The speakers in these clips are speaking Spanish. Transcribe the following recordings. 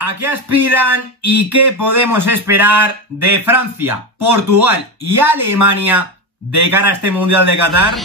¿A qué aspiran y qué podemos esperar de Francia, Portugal y Alemania de cara a este Mundial de Qatar?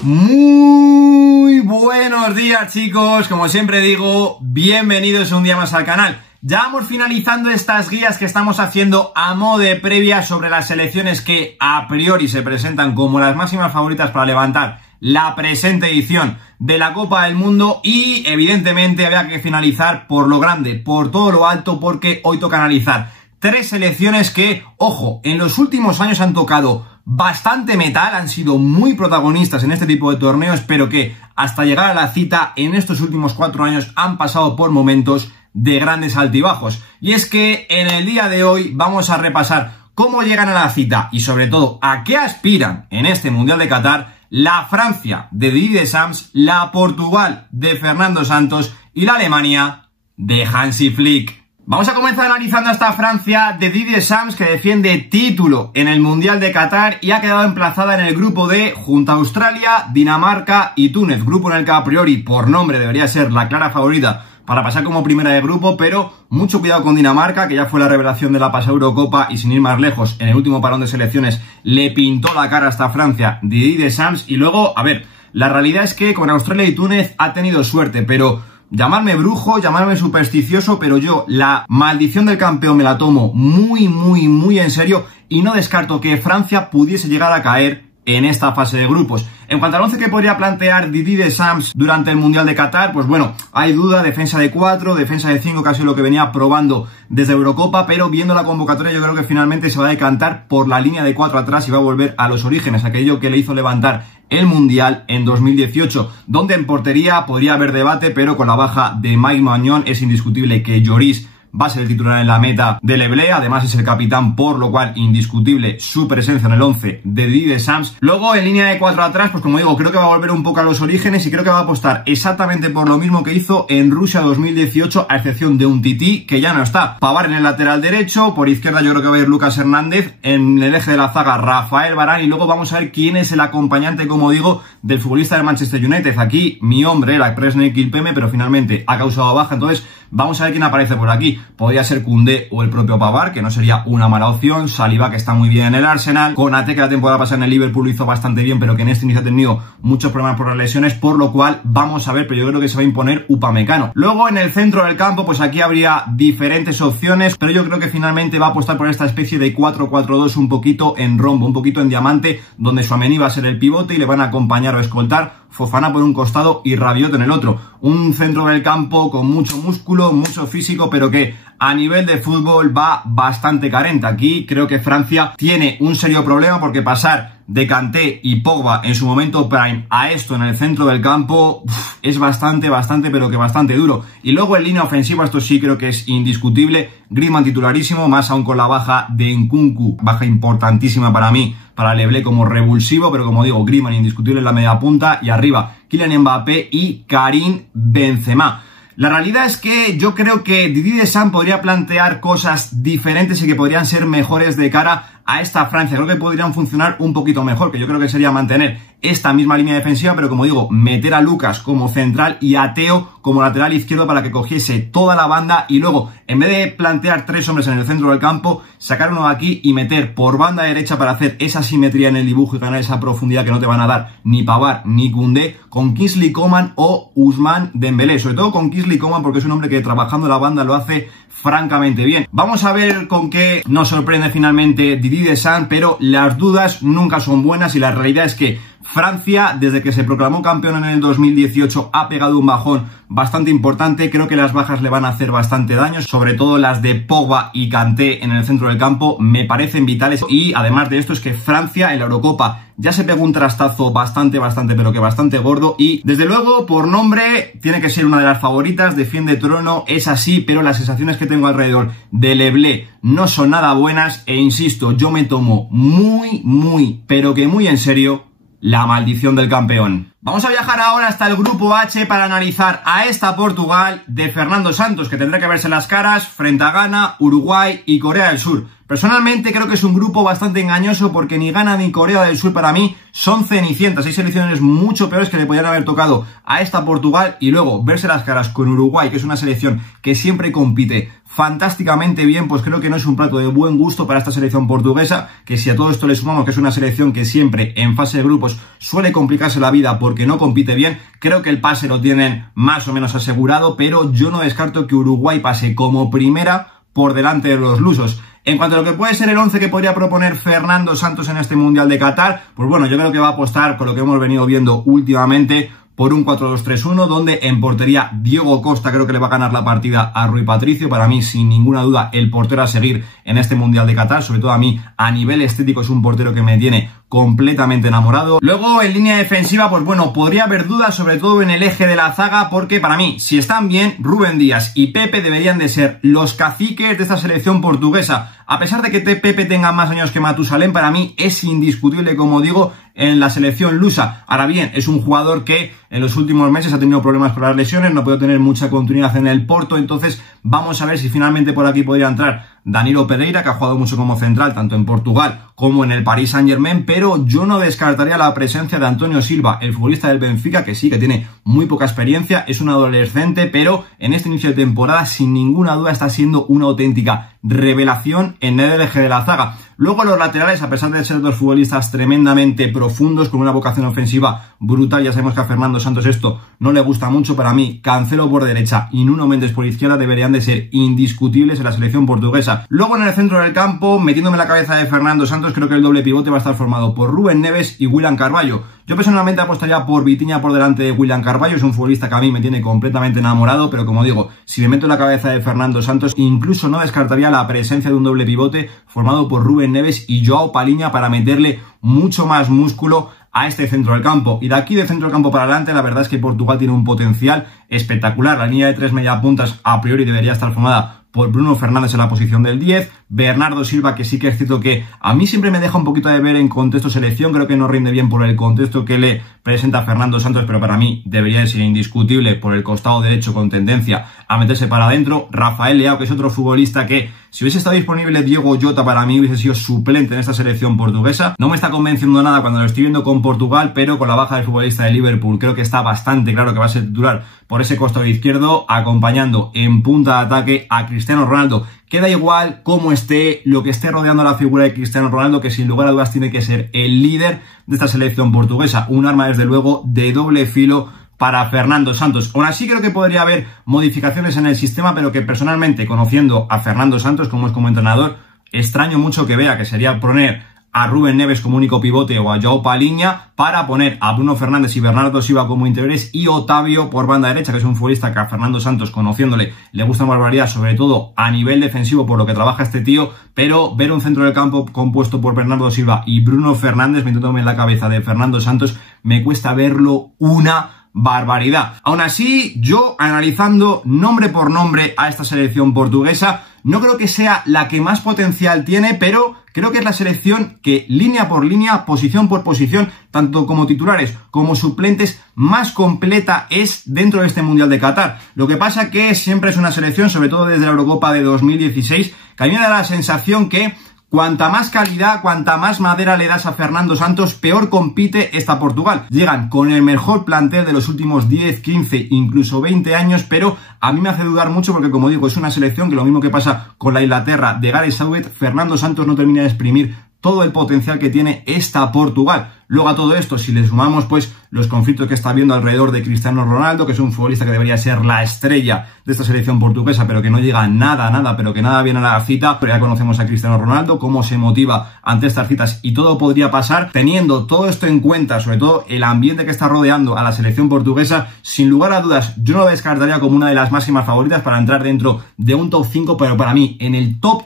Muy buenos días, chicos, como siempre digo, bienvenidos un día más al canal. Ya vamos finalizando estas guías que estamos haciendo a modo de previa sobre las selecciones que a priori se presentan como las máximas favoritas para levantar la presente edición de la Copa del Mundo, y evidentemente había que finalizar por lo grande, por todo lo alto, porque hoy toca analizar tres selecciones que, ojo, en los últimos años han tocado bastante metal, han sido muy protagonistas en este tipo de torneos, pero que hasta llegar a la cita en estos últimos 4 años han pasado por momentos de grandes altibajos. Y es que en el día de hoy vamos a repasar cómo llegan a la cita y sobre todo a qué aspiran en este Mundial de Qatar la Francia de Didier Deschamps, la Portugal de Fernando Santos y la Alemania de Hansi Flick. Vamos a comenzar analizando a esta Francia de Didier Deschamps, que defiende título en el Mundial de Qatar y ha quedado emplazada en el grupo D junto a Australia, Dinamarca y Túnez, grupo en el que a priori por nombre debería ser la clara favorita para pasar como primera de grupo, pero mucho cuidado con Dinamarca, que ya fue la revelación de la pasada Eurocopa y sin ir más lejos, en el último parón de selecciones le pintó la cara a esta Francia de Didier Deschamps. Y luego, a ver, la realidad es que con Australia y Túnez ha tenido suerte, pero llamarme brujo, llamarme supersticioso, pero yo la maldición del campeón me la tomo muy en serio y no descarto que Francia pudiese llegar a caer en esta fase de grupos. En cuanto al 11 que podría plantear Didier Deschamps durante el Mundial de Qatar, pues bueno, hay duda, defensa de 4, defensa de 5, casi lo que venía probando desde Eurocopa, pero viendo la convocatoria yo creo que finalmente se va a decantar por la línea de 4 atrás y va a volver a los orígenes, aquello que le hizo levantar el Mundial en 2018, donde en portería podría haber debate, pero con la baja de Mike Maignan es indiscutible que Lloris va a ser el titular en la meta de Leblé, además es el capitán, por lo cual indiscutible su presencia en el 11 de Didier Deschamps. Luego en línea de 4 atrás, pues como digo, creo que va a volver un poco a los orígenes y creo que va a apostar exactamente por lo mismo que hizo en Rusia 2018, a excepción de un Tití que ya no está. Pavard en el lateral derecho, por izquierda yo creo que va a ir Lucas Hernández, en el eje de la zaga Rafael Varane, y luego vamos a ver quién es el acompañante, como digo, del futbolista del Manchester United. Aquí mi hombre era Presnel Kimpembe, pero finalmente ha causado baja, entonces vamos a ver quién aparece por aquí. Podría ser Koundé o el propio Pavard, que no sería una mala opción. Saliba, que está muy bien en el Arsenal. Konaté, que la temporada pasada en el Liverpool lo hizo bastante bien, pero que en este inicio ha tenido muchos problemas por las lesiones, por lo cual vamos a ver, pero yo creo que se va a imponer Upamecano. Luego en el centro del campo, pues aquí habría diferentes opciones, pero yo creo que finalmente va a apostar por esta especie de 4-4-2 un poquito en rombo, un poquito en diamante, donde Tchouaméni va a ser el pivote y le van a acompañar o escoltar Fofana por un costado y Rabiot en el otro. Un centro del campo con mucho músculo, mucho físico, pero que a nivel de fútbol va bastante carente. Aquí creo que Francia tiene un serio problema, porque pasar de Kanté y Pogba en su momento prime a esto en el centro del campo es bastante, pero que bastante duro. Y luego en línea ofensiva, esto sí creo que es indiscutible, Griezmann titularísimo, más aún con la baja de Nkunku, baja importantísima para mí, para Leblé como revulsivo, pero como digo, Griezmann indiscutible en la media punta, y arriba Kylian Mbappé y Karim Benzema. La realidad es que yo creo que Didier Deschamps podría plantear cosas diferentes y que podrían ser mejores de cara a esta Francia. Creo que podrían funcionar un poquito mejor, que yo creo que sería mantener esta misma línea defensiva, pero como digo, meter a Lucas como central y a Theo como lateral izquierdo para que cogiese toda la banda, y luego, en vez de plantear 3 hombres en el centro del campo, sacar uno de aquí y meter por banda derecha para hacer esa simetría en el dibujo y ganar esa profundidad que no te van a dar ni Pavard ni Koundé, con Kingsley Coman o Ousmane Dembélé, sobre todo con Kingsley Coman, porque es un hombre que trabajando la banda lo hace francamente bien. Vamos a ver con qué nos sorprende finalmente Didier Deschamps, pero las dudas nunca son buenas y la realidad es que Francia, desde que se proclamó campeón en el 2018, ha pegado un bajón bastante importante. Creo que las bajas le van a hacer bastante daño, sobre todo las de Pogba y Kanté en el centro del campo, me parecen vitales. Y además de esto es que Francia en la Eurocopa ya se pegó un trastazo bastante, pero que bastante gordo, y desde luego por nombre tiene que ser una de las favoritas, defiende trono, es así, pero las sensaciones que tengo alrededor de Leblé no son nada buenas, e insisto, yo me tomo muy, pero que muy en serio la maldición del campeón. Vamos a viajar ahora hasta el grupo H para analizar a esta Portugal de Fernando Santos, que tendrá que verse las caras frente a Ghana, Uruguay y Corea del Sur. Personalmente creo que es un grupo bastante engañoso porque ni Ghana ni Corea del Sur para mí son cenicientas. Hay selecciones mucho peores que le podrían haber tocado a esta Portugal, y luego verse las caras con Uruguay, que es una selección que siempre compite fantásticamente bien, pues creo que no es un plato de buen gusto para esta selección portuguesa, que si a todo esto le sumamos que es una selección que siempre en fase de grupos suele complicarse la vida porque no compite bien, creo que el pase lo tienen más o menos asegurado, pero yo no descarto que Uruguay pase como primera por delante de los lusos. En cuanto a lo que puede ser el 11 que podría proponer Fernando Santos en este Mundial de Qatar, pues bueno, yo creo que va a apostar con lo que hemos venido viendo últimamente por un 4-2-3-1, donde en portería Diego Costa creo que le va a ganar la partida a Rui Patricio. Para mí, sin ninguna duda, el portero a seguir en este Mundial de Qatar. Sobre todo a mí, a nivel estético, es un portero que me tiene completamente enamorado. Luego, en línea defensiva, pues bueno, podría haber dudas, sobre todo en el eje de la zaga, porque para mí, si están bien, Rúben Díaz y Pepe deberían de ser los caciques de esta selección portuguesa. A pesar de que Pepe tenga más años que Matusalén, para mí es indiscutible, como digo, en la selección lusa. Ahora bien, es un jugador que en los últimos meses ha tenido problemas con las lesiones, no puede tener mucha continuidad en el Porto, entonces vamos a ver si finalmente por aquí podría entrar Danilo Pereira, que ha jugado mucho como central, tanto en Portugal como en el Paris Saint-Germain, pero yo no descartaría la presencia de Antonio Silva, el futbolista del Benfica, que sí, que tiene muy poca experiencia, es un adolescente, pero en este inicio de temporada, sin ninguna duda, está siendo una auténtica revelación en el eje de la zaga. Luego los laterales, a pesar de ser dos futbolistas tremendamente profundos, con una vocación ofensiva brutal, ya sabemos que a Fernando Santos esto no le gusta mucho. Para mí, Cancelo por derecha y Nuno Méndez por izquierda deberían de ser indiscutibles en la selección portuguesa. Luego en el centro del campo, metiéndome en la cabeza de Fernando Santos, creo que el doble pivote va a estar formado por Rúben Neves y William Carvalho. Yo personalmente apostaría por Vitinha por delante de William Carvalho, es un futbolista que a mí me tiene completamente enamorado, pero como digo, si me meto en la cabeza de Fernando Santos, incluso no descartaría la presencia de un doble pivote formado por Rúben Neves y Joao Palhinha para meterle mucho más músculo a este centro del campo. Y de aquí de centro del campo para adelante, la verdad es que Portugal tiene un potencial espectacular. La línea de tres mediapuntas a priori debería estar formada por Bruno Fernández en la posición del 10, Bernardo Silva, que sí que es cierto que a mí siempre me deja un poquito de ver en contexto selección, creo que no rinde bien por el contexto que le presenta Fernando Santos, pero para mí debería de ser indiscutible por el costado derecho con tendencia a meterse para adentro. Rafael Leao, que es otro futbolista que, si hubiese estado disponible Diego Jota, para mí hubiese sido suplente en esta selección portuguesa. No me está convenciendo nada cuando lo estoy viendo con Portugal, pero con la baja del futbolista de Liverpool creo que está bastante claro que va a ser titular por ese costado izquierdo, acompañando en punta de ataque a Cristiano Ronaldo. Queda igual cómo esté, lo que esté rodeando a la figura de Cristiano Ronaldo, que sin lugar a dudas tiene que ser el líder de esta selección portuguesa. Un arma, desde luego, de doble filo para Fernando Santos. Aún así creo que podría haber modificaciones en el sistema, pero que personalmente, conociendo a Fernando Santos como es como entrenador, extraño mucho que vea, que sería poner a Rúben Neves como único pivote o a Joao Palhinha para poner a Bruno Fernández y Bernardo Silva como interiores y Otavio por banda derecha, que es un futbolista que a Fernando Santos, conociéndole, le gusta una barbaridad, sobre todo a nivel defensivo por lo que trabaja este tío, pero ver un centro del campo compuesto por Bernardo Silva y Bruno Fernández, metiéndome en la cabeza de Fernando Santos, me cuesta verlo una barbaridad. Aún así, yo analizando nombre por nombre a esta selección portuguesa, no creo que sea la que más potencial tiene, pero creo que es la selección que línea por línea, posición por posición, tanto como titulares como suplentes, más completa es dentro de este Mundial de Qatar. Lo que pasa que siempre es una selección, sobre todo desde la Eurocopa de 2016, que a mí me da la sensación que cuanta más calidad, cuanta más madera le das a Fernando Santos, peor compite esta Portugal. Llegan con el mejor plantel de los últimos 10, 15, incluso 20 años, pero a mí me hace dudar mucho porque, como digo, es una selección que, lo mismo que pasa con la Inglaterra de Gareth Southgate, Fernando Santos no termina de exprimir todo el potencial que tiene esta Portugal. Luego a todo esto, si le sumamos pues los conflictos que está habiendo alrededor de Cristiano Ronaldo, que es un futbolista que debería ser la estrella de esta selección portuguesa, pero que no llega nada, pero que nada viene a la cita, pero ya conocemos a Cristiano Ronaldo, cómo se motiva ante estas citas y todo podría pasar. Teniendo todo esto en cuenta, sobre todo el ambiente que está rodeando a la selección portuguesa, sin lugar a dudas, yo no lo descartaría como una de las máximas favoritas para entrar dentro de un top 5, pero para mí, en el top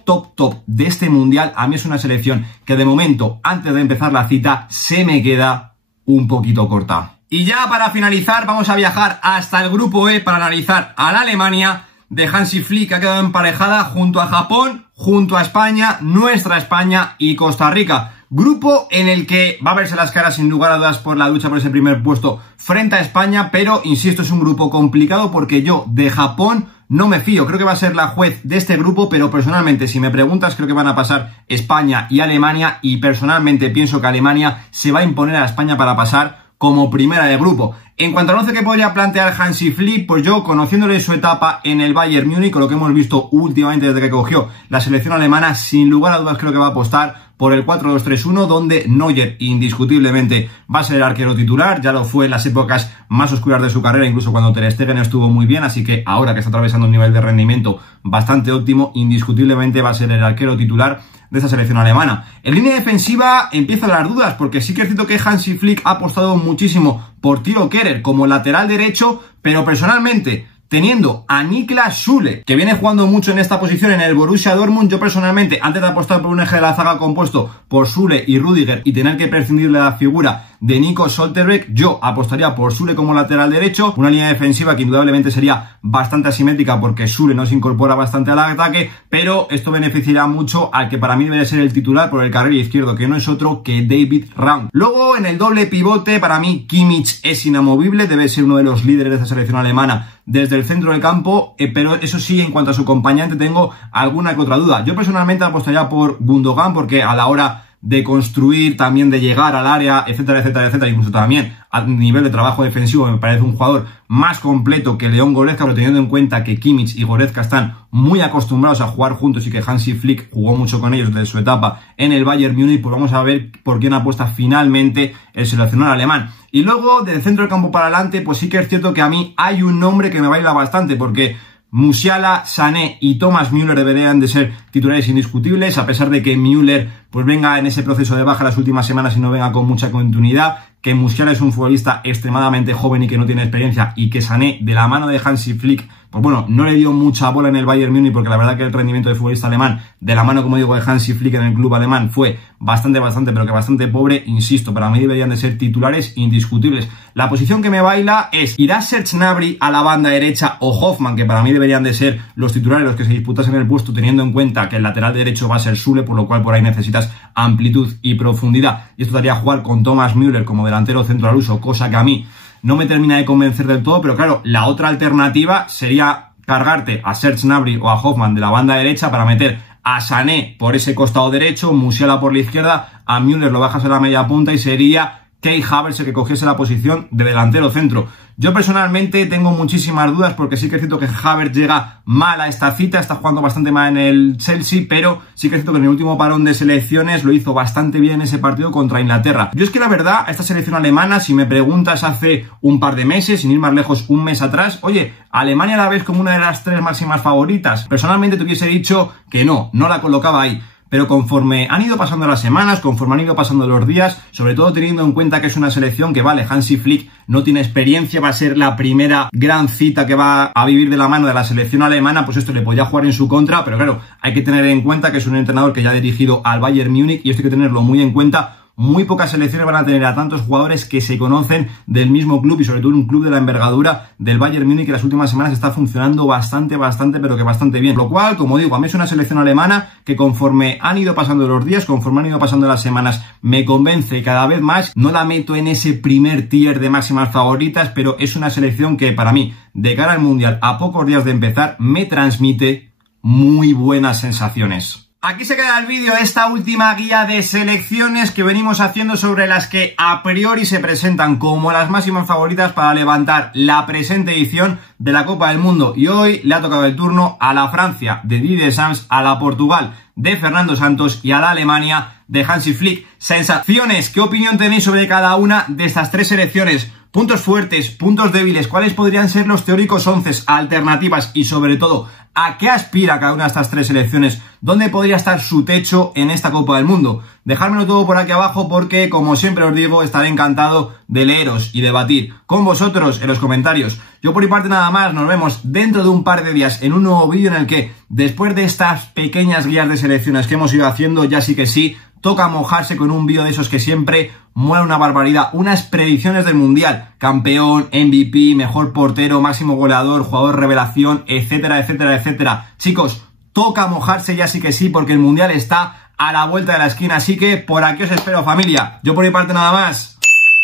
de este Mundial, a mí es una selección que de momento, antes de empezar la cita, se me queda un poquito corta. Y ya para finalizar vamos a viajar hasta el grupo E para analizar a la Alemania de Hansi Flick, que ha quedado emparejada junto a Japón, junto a España, nuestra España y Costa Rica. Grupo en el que va a verse las caras sin lugar a dudas por la lucha por ese primer puesto frente a España, pero insisto, es un grupo complicado porque yo de Japón no me fío. Creo que va a ser la juez de este grupo, pero personalmente, si me preguntas, creo que van a pasar España y Alemania, y personalmente pienso que Alemania se va a imponer a España para pasar como primera de grupo. En cuanto al 11 que podría plantear Hansi Flick, pues yo, conociéndole su etapa en el Bayern Múnich, con lo que hemos visto últimamente desde que cogió la selección alemana, sin lugar a dudas creo que va a apostar por el 4-2-3-1, donde Neuer indiscutiblemente va a ser el arquero titular. Ya lo fue en las épocas más oscuras de su carrera, incluso cuando Ter Stegen estuvo muy bien, así que ahora que está atravesando un nivel de rendimiento bastante óptimo, indiscutiblemente va a ser el arquero titular de esa selección alemana. En línea defensiva empiezan las dudas, porque sí que es cierto que Hansi Flick ha apostado muchísimo por Thilo Kehrer como lateral derecho, pero personalmente, teniendo a Niklas Süle, que viene jugando mucho en esta posición en el Borussia Dortmund, yo personalmente, antes de apostar por un eje de la zaga compuesto por Süle y Rüdiger y tener que prescindir de la figura de Nico Schlotterbeck, yo apostaría por Süle como lateral derecho, una línea defensiva que indudablemente sería bastante asimétrica porque Süle no se incorpora bastante al ataque, pero esto beneficiará mucho al que para mí debe ser el titular por el carril izquierdo, que no es otro que David Raum. Luego, en el doble pivote, para mí Kimmich es inamovible, debe ser uno de los líderes de esta selección alemana desde el centro del campo, pero eso sí, en cuanto a su acompañante tengo alguna que otra duda. Yo personalmente apostaría por Gundogan, porque a la hora de construir, también de llegar al área, etcétera, etcétera, etcétera, incluso también a nivel de trabajo defensivo, me parece un jugador más completo que Leon Goretzka, pero teniendo en cuenta que Kimmich y Goretzka están muy acostumbrados a jugar juntos y que Hansi Flick jugó mucho con ellos desde su etapa en el Bayern Múnich, pues vamos a ver por quién apuesta finalmente el seleccionador alemán. Y luego, del centro del campo para adelante, pues sí que es cierto que a mí hay un nombre que me baila bastante, porque Musiala, Sané y Thomas Müller deberían de ser titulares indiscutibles, a pesar de que Müller pues venga en ese proceso de baja las últimas semanas y no venga con mucha continuidad, que Musiala es un futbolista extremadamente joven y que no tiene experiencia, y que Sané, de la mano de Hansi Flick, pues bueno, no le dio mucha bola en el Bayern Múnich, porque la verdad que el rendimiento del futbolista alemán, de la mano, como digo, de Hansi Flick en el club alemán, fue bastante, pero que bastante pobre. Insisto, para mí deberían de ser titulares indiscutibles. La posición que me baila es, ¿irá Serge Gnabry a la banda derecha o Hoffmann, que para mí deberían de ser los titulares los que se disputasen el puesto, teniendo en cuenta que el lateral derecho va a ser Süle, por lo cual por ahí necesitas amplitud y profundidad, y esto daría a jugar con Thomas Müller como delantero centro al uso, cosa que a mí no me termina de convencer del todo. Pero claro, la otra alternativa sería cargarte a Serge Gnabry o a Hoffmann de la banda derecha para meter a Sané por ese costado derecho, Musiala por la izquierda, a Müller lo bajas a la media punta y sería Kai Havertz el que cogiese la posición de delantero centro. Yo personalmente tengo muchísimas dudas, porque sí que es cierto que Havertz llega mal a esta cita, está jugando bastante mal en el Chelsea, pero sí que es cierto que en el último parón de selecciones lo hizo bastante bien en ese partido contra Inglaterra. Yo es que la verdad, a esta selección alemana, si me preguntas hace un par de meses, sin ir más lejos, un mes atrás, oye, ¿Alemania la ves como una de las 3 máximas favoritas? Personalmente te hubiese dicho que no la colocaba ahí. Pero conforme han ido pasando las semanas, conforme han ido pasando los días, sobre todo teniendo en cuenta que es una selección que, vale, Hansi Flick no tiene experiencia, va a ser la primera gran cita que va a vivir de la mano de la selección alemana, pues esto le podría jugar en su contra, pero claro, hay que tener en cuenta que es un entrenador que ya ha dirigido al Bayern Múnich, y esto hay que tenerlo muy en cuenta. Muy pocas selecciones van a tener a tantos jugadores que se conocen del mismo club, y sobre todo un club de la envergadura del Bayern Múnich, que las últimas semanas está funcionando bastante, pero que bastante bien. Lo cual, como digo, a mí es una selección alemana que conforme han ido pasando los días, conforme han ido pasando las semanas, me convence cada vez más. No la meto en ese primer tier de máximas favoritas, pero es una selección que para mí, de cara al Mundial, a pocos días de empezar, me transmite muy buenas sensaciones. Aquí se queda el vídeo, esta última guía de selecciones que venimos haciendo sobre las que a priori se presentan como las máximas favoritas para levantar la presente edición de la Copa del Mundo. Y hoy le ha tocado el turno a la Francia de Didier Deschamps, a la Portugal de Fernando Santos y a la Alemania de Hansi Flick. Sensaciones, ¿qué opinión tenéis sobre cada una de estas 3 selecciones? Puntos fuertes, puntos débiles, ¿cuáles podrían ser los teóricos 11, alternativas y sobre todo, a qué aspira cada una de estas 3 selecciones? ¿Dónde podría estar su techo en esta Copa del Mundo? Dejármelo todo por aquí abajo, porque, como siempre os digo, estaré encantado de leeros y debatir con vosotros en los comentarios. Yo por mi parte nada más, nos vemos dentro de un par de días en un nuevo vídeo en el que, después de estas pequeñas guías de selecciones que hemos ido haciendo, ya sí que sí, toca mojarse con un vídeo de esos que siempre mola una barbaridad, unas predicciones del Mundial, campeón, MVP, mejor portero, máximo goleador, jugador revelación, etcétera, etcétera, etcétera. Chicos, toca mojarse ya sí que sí, porque el Mundial está a la vuelta de la esquina. Así que por aquí os espero, familia. Yo por mi parte nada más.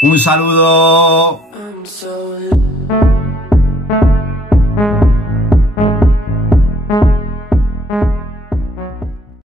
Un saludo.